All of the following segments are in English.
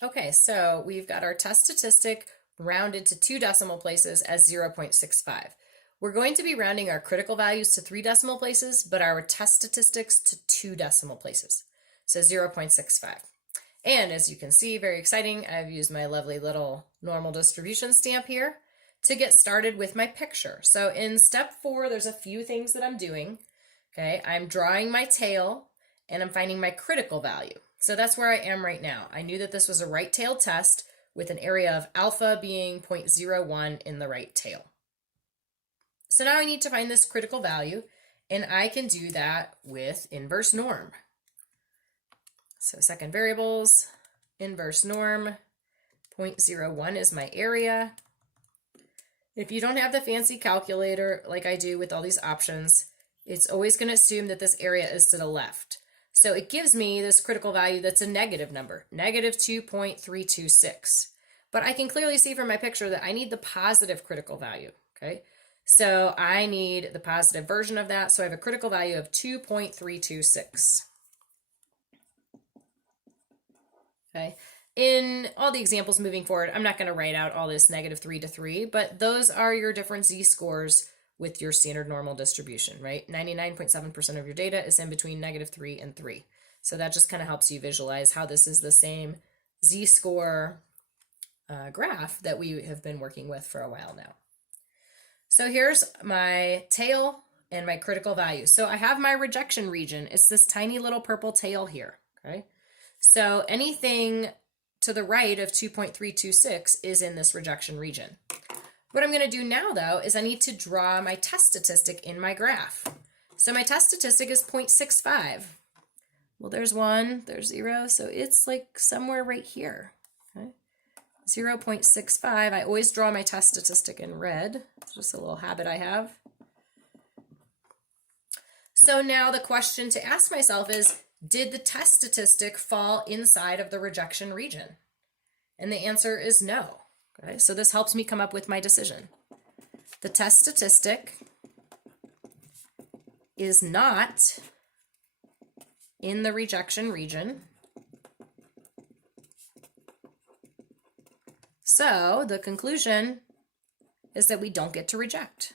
Okay, so we've got our test statistic rounded to 2 decimal places as 0.65. We're going to be rounding our critical values to 3 decimal places, but our test statistics to 2 decimal places, so 0.65. And as you can see, very exciting, I've used my lovely little normal distribution stamp here to get started with my picture. So in step 4, there's a few things that I'm doing. Okay, I'm drawing my tail and I'm finding my critical value. So that's where I am right now. I knew that this was a right-tailed test with an area of alpha being 0.01 in the right tail. So now I need to find this critical value, and I can do that with inverse norm. So second variables, inverse norm, 0.01 is my area. If you don't have the fancy calculator like I do with all these options, it's always going to assume that this area is to the left. So it gives me this critical value that's a negative number, negative 2.326. But I can clearly see from my picture that I need the positive critical value, okay? So I need the positive version of that, so I have a critical value of 2.326. Okay. In all the examples moving forward, I'm not going to write out all this negative 3 to 3, but those are your different z-scores with your standard normal distribution, right? 99.7% of your data is in between negative 3 and 3. So that just kind of helps you visualize how this is the same z-score graph that we have been working with for a while now. So here's my tail and my critical value. So I have my rejection region. It's this tiny little purple tail here, okay? So anything to the right of 2.326 is in this rejection region. What I'm going to do now, though, is I need to draw my test statistic in my graph. So my test statistic is 0.65. Well, there's 1, there's 0, so it's like somewhere right here. Okay? 0.65. I always draw my test statistic in red. It's just a little habit I have. So now the question to ask myself is, did the test statistic fall inside of the rejection region? And the answer is no. Okay, so this helps me come up with my decision. The test statistic is not in the rejection region. So the conclusion is that we don't get to reject.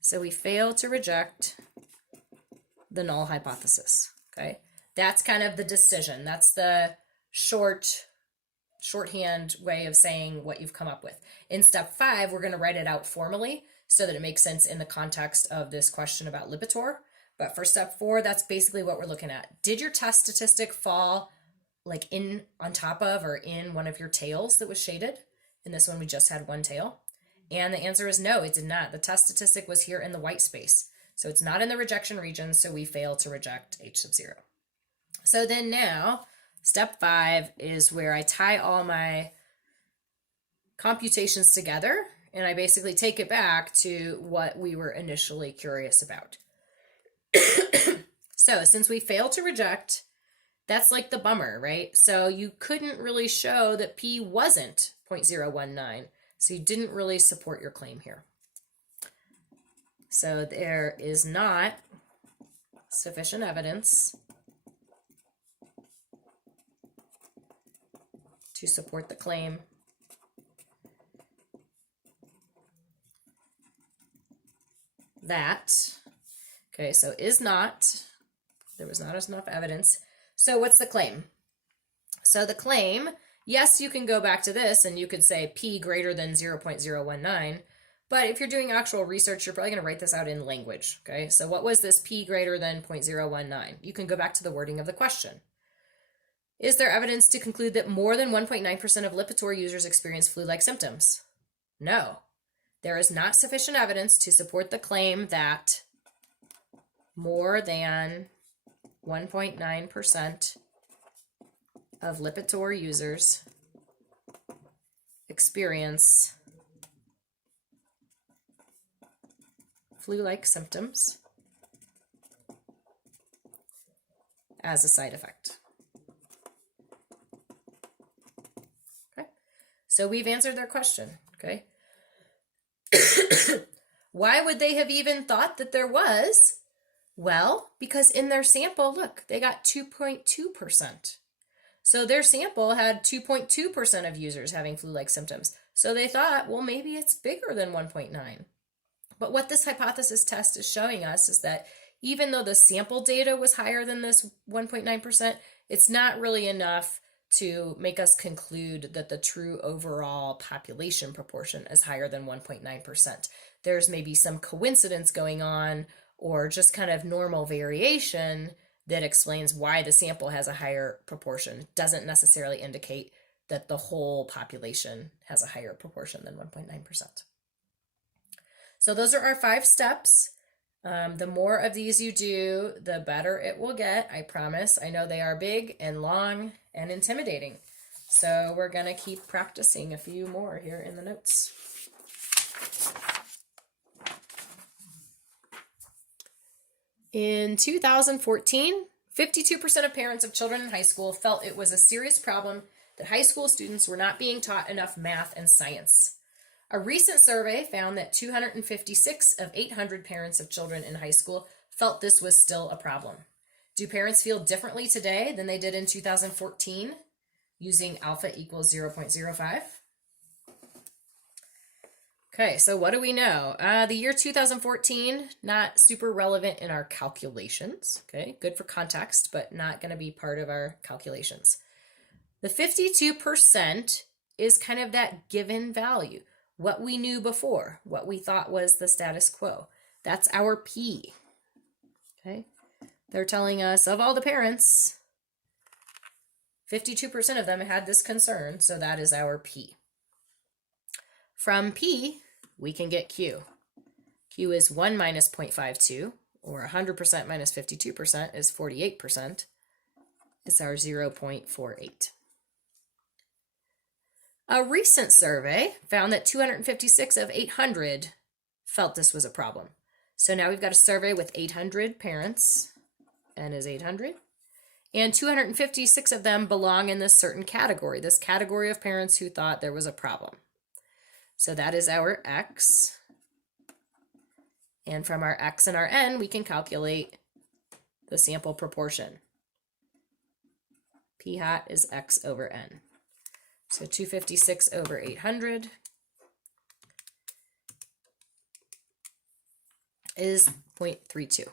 So we fail to reject the null hypothesis. Okay, that's kind of the decision. That's the shorthand way of saying what you've come up with. In step 5, we're going to write it out formally so that it makes sense in the context of this question about Lipitor. But for step 4, that's basically what we're looking at. Did your test statistic fall like in on top of or in one of your tails that was shaded? In this one, we just had one tail. And the answer is no, it did not. The test statistic was here in the white space. So it's not in the rejection region, so we fail to reject H sub 0. So then now, step 5 is where I tie all my computations together, and I basically take it back to what we were initially curious about. So since we failed to reject, that's like the bummer, right? So you couldn't really show that P wasn't 0.019, so you didn't really support your claim here. So there is not sufficient evidence to support the claim that, okay, so is not, there was not enough evidence. So what's the claim? So the claim, yes, you can go back to this and you could say P greater than 0.019, but if you're doing actual research, you're probably going to write this out in language, okay? So what was this P greater than 0.019? You can go back to the wording of the question. Is there evidence to conclude that more than 1.9% of Lipitor users experience flu-like symptoms? No. There is not sufficient evidence to support the claim that more than 1.9% of Lipitor users experience flu-like symptoms as a side effect. Okay, so we've answered their question, okay? Why would they have even thought that there was? Well, because in their sample, look, they got 2.2%. So their sample had 2.2% of users having flu-like symptoms. So they thought, well, maybe it's bigger than 1.9. But what this hypothesis test is showing us is that even though the sample data was higher than this 1.9%, it's not really enough to make us conclude that the true overall population proportion is higher than 1.9%. There's maybe some coincidence going on or just kind of normal variation that explains why the sample has a higher proportion. It doesn't necessarily indicate that the whole population has a higher proportion than 1.9%. So those are our 5 steps. The more of these you do, the better it will get, I promise. I know they are big and long and intimidating. So we're going to keep practicing a few more here in the notes. In 2014, 52% of parents of children in high school felt it was a serious problem that high school students were not being taught enough math and science. A recent survey found that 256 of 800 parents of children in high school felt this was still a problem. Do parents feel differently today than they did in 2014 using alpha equals 0.05? Okay, so what do we know? The year 2014, not super relevant in our calculations. Okay, good for context, but not going to be part of our calculations. The 52% is kind of that given value, what we knew before, what we thought was the status quo. That's our P. Okay, they're telling us of all the parents, 52% of them had this concern, so that is our P. From P, we can get Q. Q is 1 minus 0.52, or 100% minus 52% is 48%. It's our 0.48. A recent survey found that 256 of 800 felt this was a problem. So now we've got a survey with 800 parents, N is 800, and 256 of them belong in this certain category, this category of parents who thought there was a problem. So that is our X. And from our X and our N, we can calculate the sample proportion. P hat is X over N. So 256 over 800 is 0.32.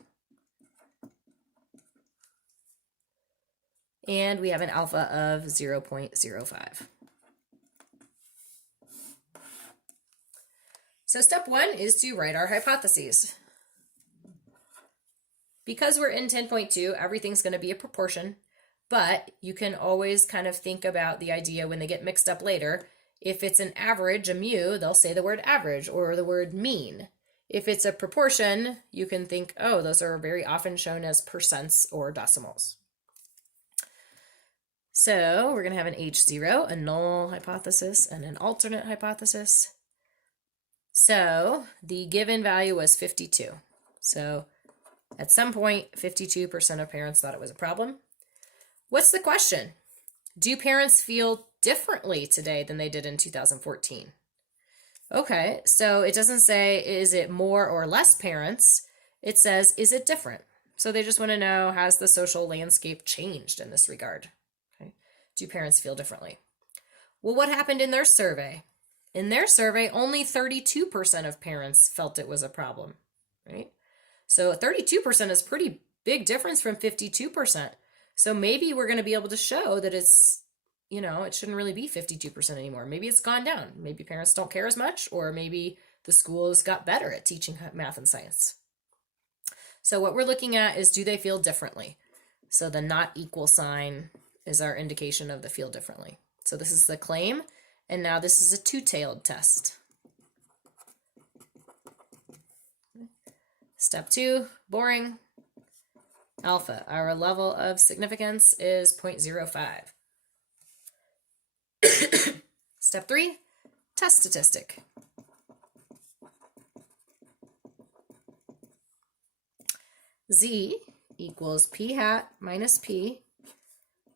And we have an alpha of 0.05. So step 1 is to write our hypotheses. Because we're in 10.2, everything's going to be a proportion, but you can always kind of think about the idea when they get mixed up later. If it's an average, a mu, they'll say the word average or the word mean. If it's a proportion, you can think, oh, those are very often shown as percents or decimals. So we're going to have an H0, a null hypothesis, and an alternate hypothesis. So the given value was 52. So at some point, 52% of parents thought it was a problem. What's the question? Do parents feel differently today than they did in 2014? Okay, so it doesn't say, is it more or less parents? It says, is it different? So they just want to know, has the social landscape changed in this regard? Okay. Do parents feel differently? Well, what happened in their survey? In their survey, only 32% of parents felt it was a problem, right? So 32% is a pretty big difference from 52%. So maybe we're going to be able to show that it's, it shouldn't really be 52% anymore. Maybe it's gone down. Maybe parents don't care as much, or maybe the schools got better at teaching math and science. So what we're looking at is, do they feel differently? So the not equal sign is our indication of the feel differently. So this is the claim. And now this is a two-tailed test. Step 2, boring. Alpha, our level of significance is 0.05. Step 3, test statistic. Z equals P hat minus P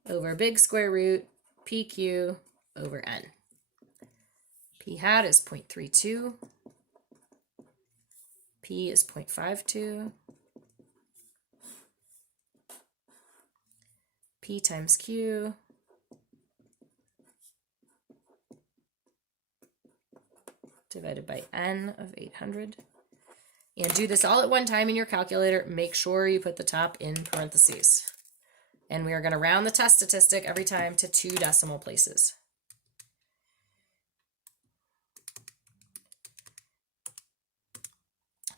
over big square root PQ over N. P hat is 0.32. P is 0.52. P times Q divided by n of 800. And do this all at one time in your calculator. Make sure you put the top in parentheses. And we are going to round the test statistic every time to 2 decimal places.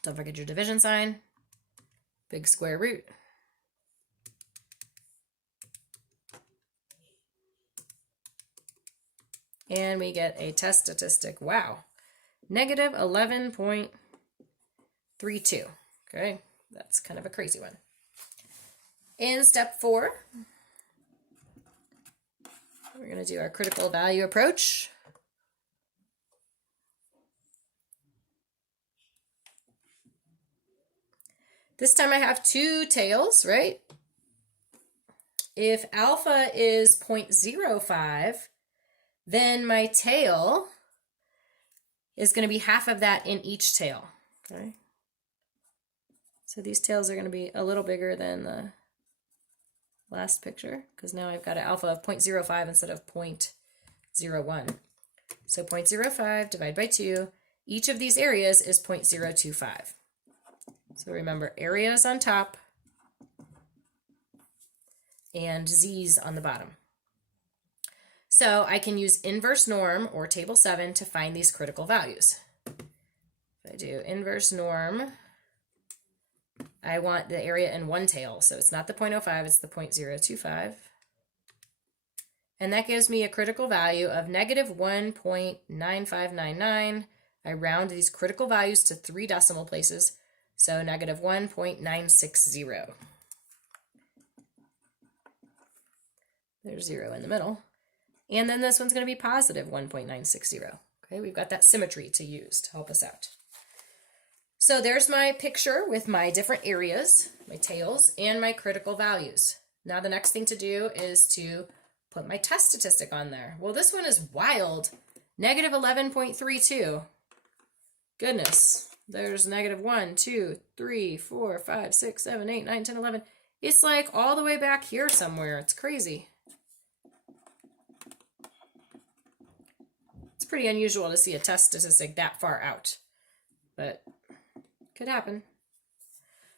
Don't forget your division sign. Big square root. And we get a test statistic, wow, negative 11.32. Okay, that's kind of a crazy one. In step 4, we're going to do our critical value approach. This time I have 2 tails, right? If alpha is 0.05, then my tail is going to be half of that in each tail, okay? So these tails are going to be a little bigger than the last picture because now I've got an alpha of 0.05 instead of 0.01. So 0.05 divided by 2, each of these areas is 0.025. So remember, areas on top and z's on the bottom. So I can use inverse norm or table 7 to find these critical values. If I do inverse norm, I want the area in one tail. So it's not the 0.05, it's the 0.025. And that gives me a critical value of negative 1.9599. I round these critical values to 3 decimal places. So negative 1.960. There's 0 in the middle. And then this one's going to be positive 1.960. Okay, we've got that symmetry to use to help us out. So there's my picture with my different areas, my tails, and my critical values. Now the next thing to do is to put my test statistic on there. Well, this one is wild. Negative 11.32. Goodness. There's negative 1, 2, 3, 4, 5, 6, 7, 8, 9, 10, 11. It's like all the way back here somewhere. It's crazy. It's pretty unusual to see a test statistic that far out, but could happen.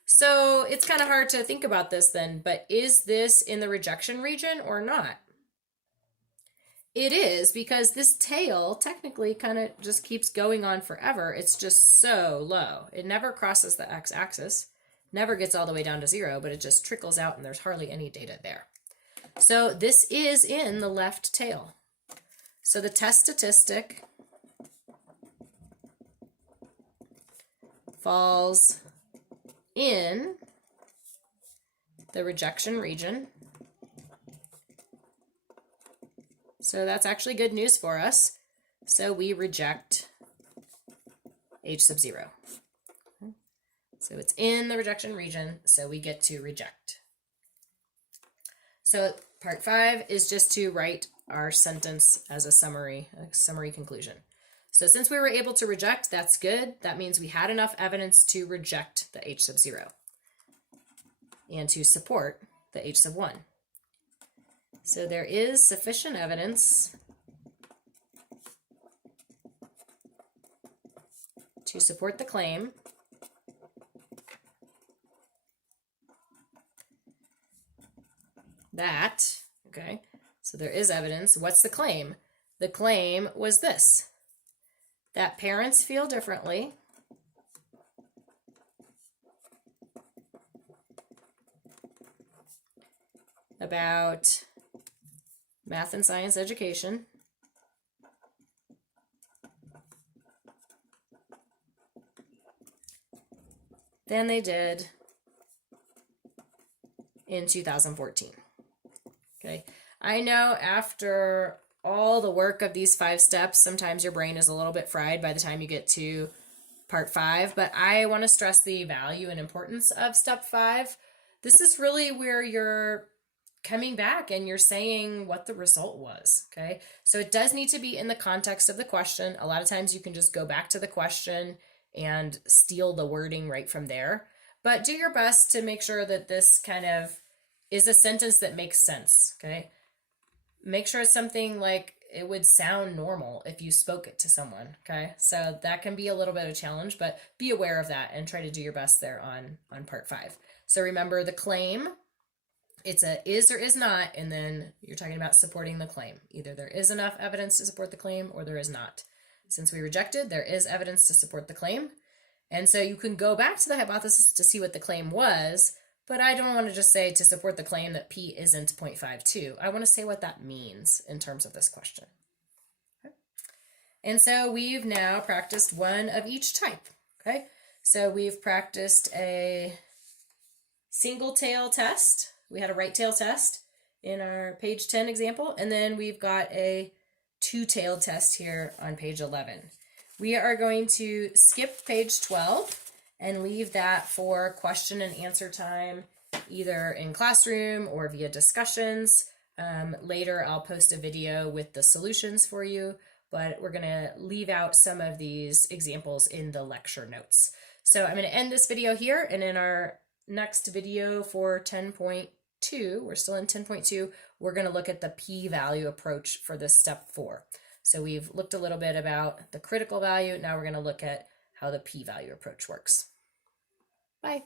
So it's kind of hard to think about this then, but is this in the rejection region or not? It is, because this tail technically kind of just keeps going on forever. It's just so low. It never crosses the x-axis, never gets all the way down to 0, but it just trickles out and there's hardly any data there. So this is in the left tail. So the test statistic falls in the rejection region. So that's actually good news for us. So we reject H sub 0. So it's in the rejection region, so we get to reject. So part 5 is just to write our sentence as a summary conclusion. So since we were able to reject, that's good. That means we had enough evidence to reject the H sub 0 and to support the H sub 1. So there is sufficient evidence to support the claim that, okay, so there is evidence. What's the claim? The claim was this, that parents feel differently about math and science education than they did in 2014. Okay, I know after all the work of these 5 steps, sometimes your brain is a little bit fried by the time you get to part 5, but I want to stress the value and importance of step 5. This is really where you're coming back and you're saying what the result was, okay? So it does need to be in the context of the question. A lot of times you can just go back to the question and steal the wording right from there, but do your best to make sure that this kind of is a sentence that makes sense, okay? Make sure it's something like it would sound normal if you spoke it to someone. Okay, so that can be a little bit of a challenge, but be aware of that and try to do your best there on part 5. So remember the claim, it's a is or is not, and then you're talking about supporting the claim. Either there is enough evidence to support the claim or there is not. Since we rejected, there is evidence to support the claim. And so you can go back to the hypothesis to see what the claim was, but I don't want to just say to support the claim that P isn't 0.52. I want to say what that means in terms of this question. Okay. And so we've now practiced one of each type. Okay, so we've practiced a single tail test. We had a right tail test in our page 10 example, and then we've got a two-tailed test here on page 11. We are going to skip page 12 and leave that for question and answer time, either in classroom or via discussions. Later, I'll post a video with the solutions for you, but we're going to leave out some of these examples in the lecture notes. So I'm going to end this video here, and in our next video for 10.2, we're still in 10.2, we're going to look at the p-value approach for this step 4. So we've looked a little bit about the critical value. Now we're going to look at how the p-value approach works. Bye.